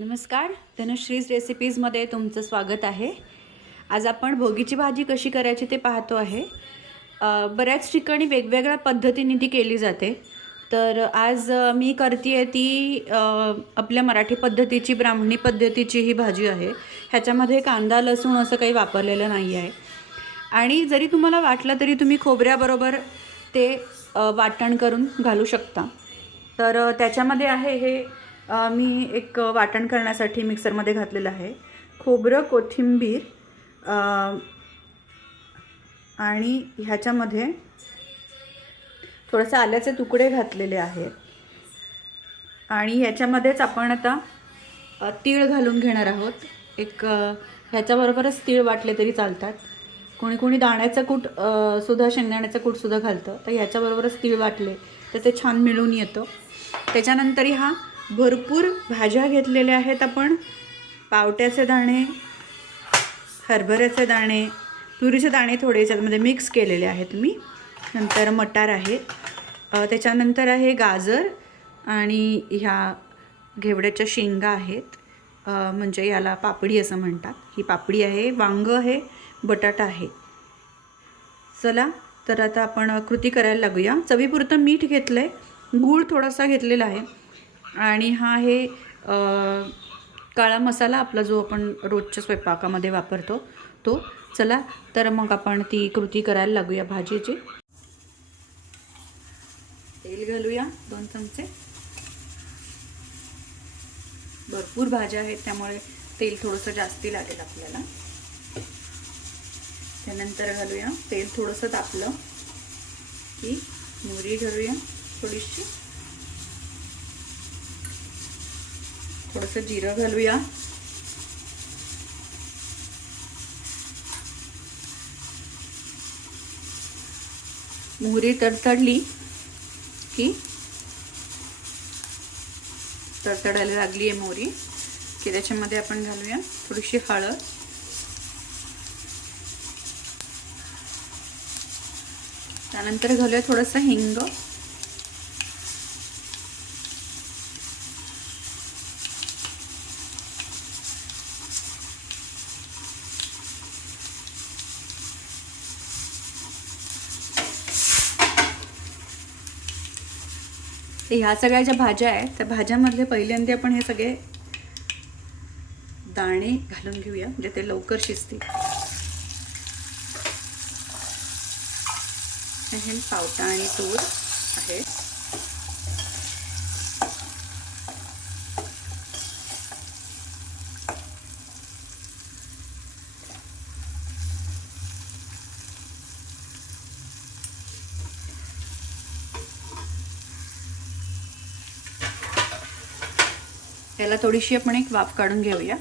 नमस्कार धनुश्रीज रेसिपीजमध्ये तुमचं स्वागत आहे. आज आपण भोगीची भाजी कशी करायची ते पाहतो आहे. बऱ्याच ठिकाणी वेगवेगळ्या पद्धतीने ती केली जाते. तर आज मी करते आहे ती आपल्या मराठी पद्धतीची ब्राह्मणी पद्धतीची ही भाजी आहे. ह्याच्यामध्ये कांदा लसूण असं काही वापरलेलं नाही आहे. आणि जरी तुम्हाला वाटलं तरी तुम्ही खोबऱ्याबरोबर ते वाटण करून घालू शकता. तर त्याच्यामध्ये आहे हे मी एक वाटण करण्यासाठी मिक्सरमध्ये घातलेलं आहे. खोबरं कोथिंबीर आणि ह्याच्यामध्ये थोडंसं आल्याचे तुकडे घातलेले आहेत. आणि ह्याच्यामध्येच आपण आता तीळ घालून घेणार आहोत. एक ह्याच्याबरोबरच तीळ वाटले तरी चालतात. कोणी कोणी दाण्याचं कूट सुद्धा शेंगदाण्याचं कूटसुद्धा घालतं. तर ह्याच्याबरोबरच तीळ वाटले तर ते छान मिळून येतं. त्याच्यानंतर हा भरपूर भाज्या घेतलेल्या आहेत आपण. पावट्याचे दाणे हरभऱ्याचे दाणे तुरीचे दाणे थोडे याच्यामध्ये मिक्स म्हणजे केलेले आहेत मी. नंतर मटार आहे. त्याच्यानंतर आहे गाजर आणि ह्या घेवड्याच्या शेंगा आहेत. म्हणजे याला पापडी असं म्हणतात. ही पापडी आहे वांगं आहे बटाटा आहे. चला तर आता आपण कृती करायला लागूया. चवीपुरतं मीठ घेतलं आहे गूळ थोडासा घेतलेला आहे. आणि हा आहे काळा मसाला आपला जो आपण रोजच्या स्वयंपाकामध्ये वापरतो तो. चला तर मग आपण ती कृती करायला लागूया भाजीची. तेल घालूया दोन चमचे. भरपूर भाज्या आहेत त्यामुळे तेल थोडंसं जास्ती लागेल आपल्याला. त्यानंतर घालूया तेल थोडंसं तापलं की मोहरी घालूया थोडीशी. थोडंसं जिरं घालूया. मोहरी तडतडली की तडतडायला लागली आहे मोहरी. की त्याच्यामध्ये आपण घालूया थोडीशी हळद. त्यानंतर घालूया थोडंसं हिंग. तर ह्या सगळ्या ज्या भाज्या आहेत त्या भाज्यामधले पहिल्यांदा आपण हे सगळे दाणे घालून घेऊया म्हणजे ते लवकर शिजतील. हे पावटा आणि तूर आहे याला थोडीशी आपण एक वाफ काढून घेऊया.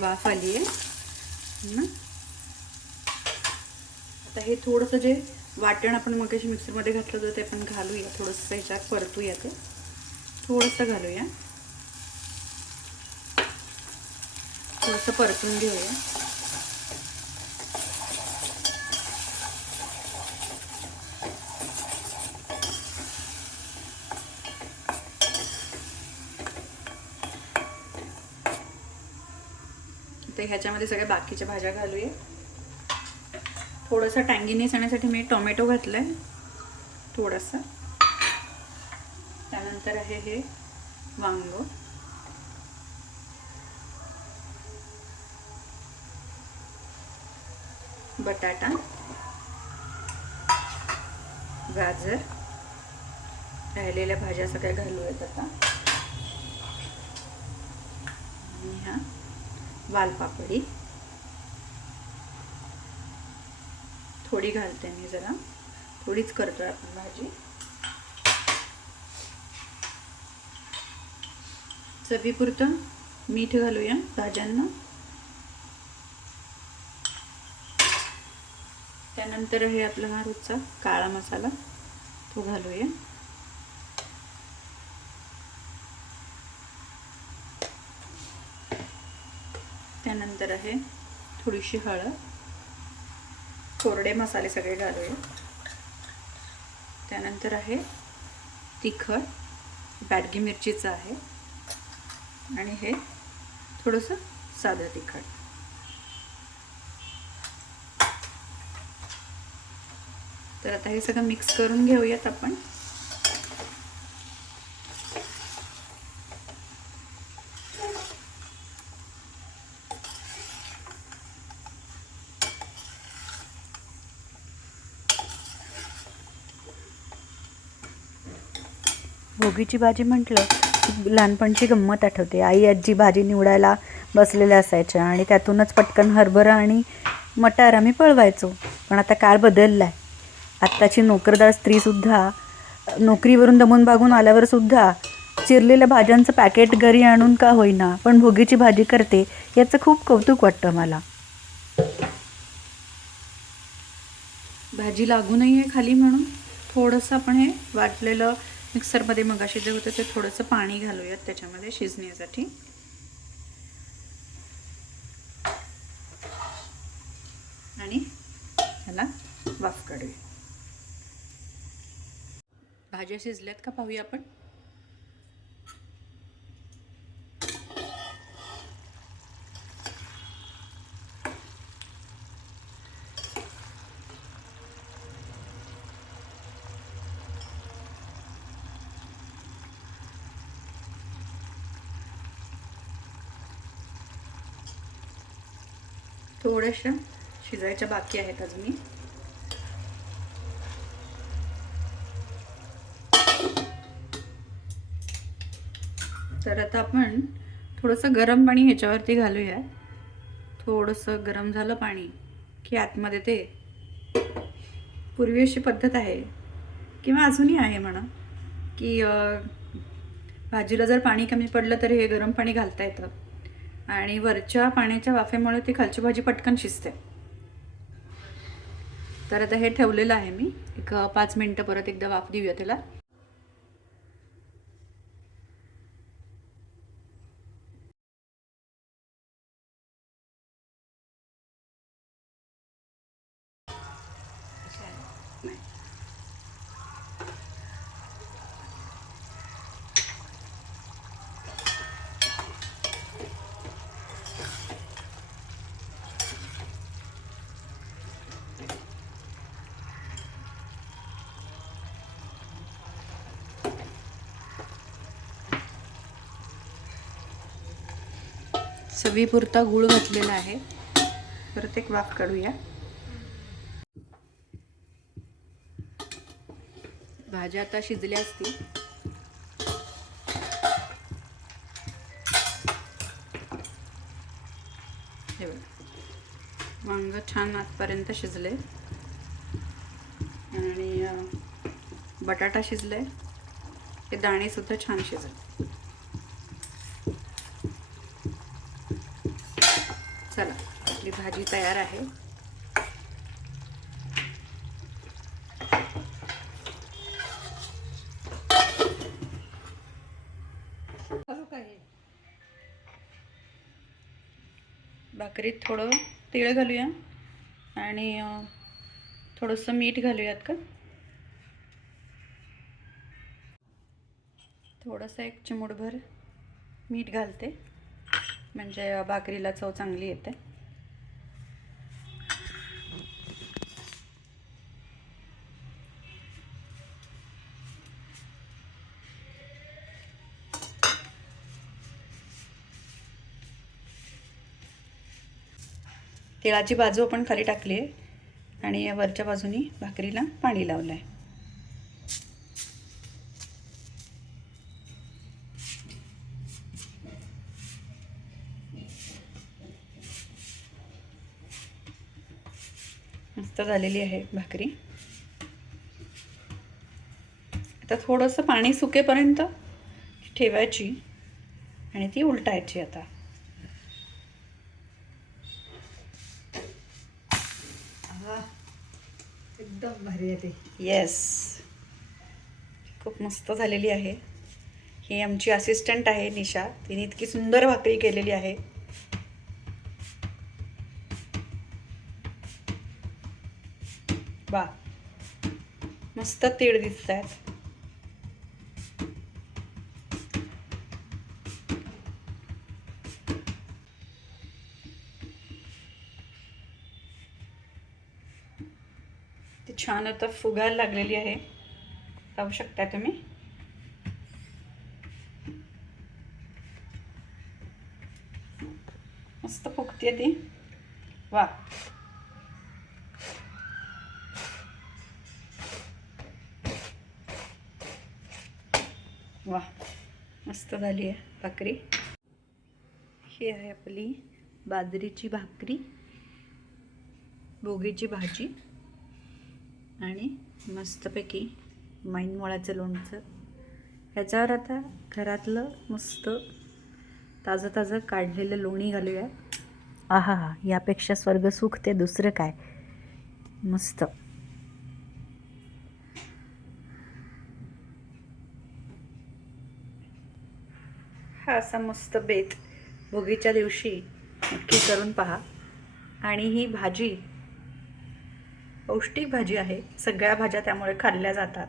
वाफ आली आहे. ना आता हे थोडंसं जे वाटण आपण मग मिक्सरमध्ये घातलं होतं ते आपण घालूया. थोडंसं ह्याच्यात परतूया ते. थोडंसं घालूया. थोडंसं परतून घेऊया. तर ह्याच्यामध्ये सगळ्या बाकीच्या भाज्या घालूया. थोडंसं टँगीनेस येण्यासाठी मी टोमॅटो घातला आहे थोडंसं. त्यानंतर आहे हे वांग. बटाटा गाजर राहिलेल्या भाज्या सगळ्या घालूयात आता. आणि ह्या वालपापडी. थोडी घालते मी जरा. थोडीच करतोय आपण भाजी. चवीपुरतं मीठ घालूया भाज्यांना. त्यानंतर हे आपला हा रोजचा काळा मसाला. तो घालूया. त्यानंतर आहे थोडीशी हळद. कोरडे मसाले सगळे घालूया. त्यानंतर आहे तिखट. बॅडगी मिरचीचं आहे. आणि हे थोडंसं साधं तिखट. तर आता हे सगळं मिक्स करून घेऊयात आपण. भोगीची भाजी म्हटलं की लहानपणची गंमत आठवते. आई आजी भाजी निवडायला बसलेल्या असायच्या आणि त्यातूनच पटकन हरभरा आणि मटार आम्ही पळवायचो. पण आता काळ बदलला आहे आत्ताची नोकरदार स्त्रीसुद्धा नोकरीवरून दमून भागून आल्यावर सुद्धा चिरलेल्या भाज्यांचं पॅकेट घरी आणून का होईना पण भोगीची भाजी करते याचं खूप कौतुक वाटतं मला. भाजी लागू आहे खाली म्हणून. थोडंसं आपण हे वाटलेलं मिक्सरमध्ये मगाशी जे होतं ते थोडंसं पाणी घालूयात त्याच्यामध्ये शिजण्यासाठी. आणि ह्याला वाफ काढूया. भाज्या शिजल्यात का पाहूया आपण? थोड्याशा शिजायच्या बाकी आहेत अजूनही. तर आता आपण थोडंसं गरम पाणी ह्याच्यावरती घालूया. थोडंसं गरम झालं पाणी की आतमध्ये ते पूर्वी अशी पद्धत आहे किंवा अजूनही आहे म्हणा की भाजीला जर पाणी कमी पडलं तर हे गरम पाणी घालता येतं. आणि वरच्या पाण्याच्या वाफेमुळे ती खालची भाजी पटकन शिजते. तर आता हे ठेवलेलं आहे मी. एक पाच मिनटं परत एकदा वाफ देऊया त्याला. चवीपुरता गूळ घातलेला आहे. परत एक वाफ काढूया. भाज्या आता शिजल्या असतील. वांग छान आतपर्यंत शिजले आणि बटाटा शिजलाय. हे दाणे सुद्धा छान शिजले चला आपली भाजी तयार आहे. भाकरीत थोडं तीळ घालूया आणि थोडंसं मीठ घालूयात का? थोडंसं एक चिमूटभर मीठ घालते. म्हणजे भाकरीला चव चांगली येते. तिळाची बाजू आपण खाली टाकली आहे आणि या वरच्या बाजूनी भाकरीला पाणी लावलं आहे मस्त झालेली आहे भाकरी. आता थोडंसं पाणी सुकेपर्यंत ठेवायची आणि ती उलटायची आता. एकदम भारी आहे येस खूप मस्त झालेली आहे. ही आमची असिस्टंट आहे निशा. तिने इतकी सुंदर भाकरी केलेली आहे. वा मस्त तीळ दिसत आहेत छान आता फुगायला लागलेली आहे. पाहू शकता तुम्ही? मस्त फुगते ती. वा. वा. मस्त झाली आहे भाकरी. ही आहे आपली बाजरीची भाकरी. बोगीची भाजी. आणि मस्तपैकी मैनमुळाचं लोणचं. ह्याच्यावर आता घरातलं मस्त ताजं ताजं काढलेलं लोणी घालूया. आहा हा यापेक्षा स्वर्ग सुख ते दुसरं काय? मस्त. हा असा मस्त बेत भोगीच्या दिवशी नक्की करून पहा. आणि ही भाजी पौष्टिक भाजी आहे. सगळ्या भाज्या त्यामुळे खाल्ल्या जातात.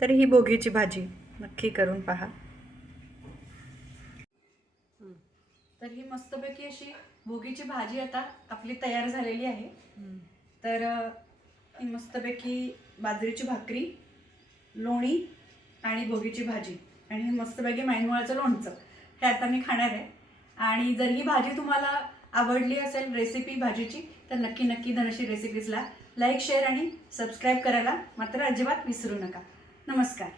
तर ही भोगीची भाजी नक्की करून पहा. तर ही मस्तपैकी अशी भोगीची भाजी आता आपली तयार झालेली आहे. तर ही मस्तपैकी बाजरीची भाकरी लोणी आणि भोगीची भाजी. आणि हे मस्तपैकी माईनमुळाचं लोणचं. हे आता मी खाणार आहे. आणि जर ही भाजी तुम्हाला आवडली असेल रेसिपी भाजीची तर नक्की नक्की धनश्री रेसिपीजला लाईक शेअर आणि सबस्क्राईब करायला मात्र अजिबात विसरू नका. नमस्कार.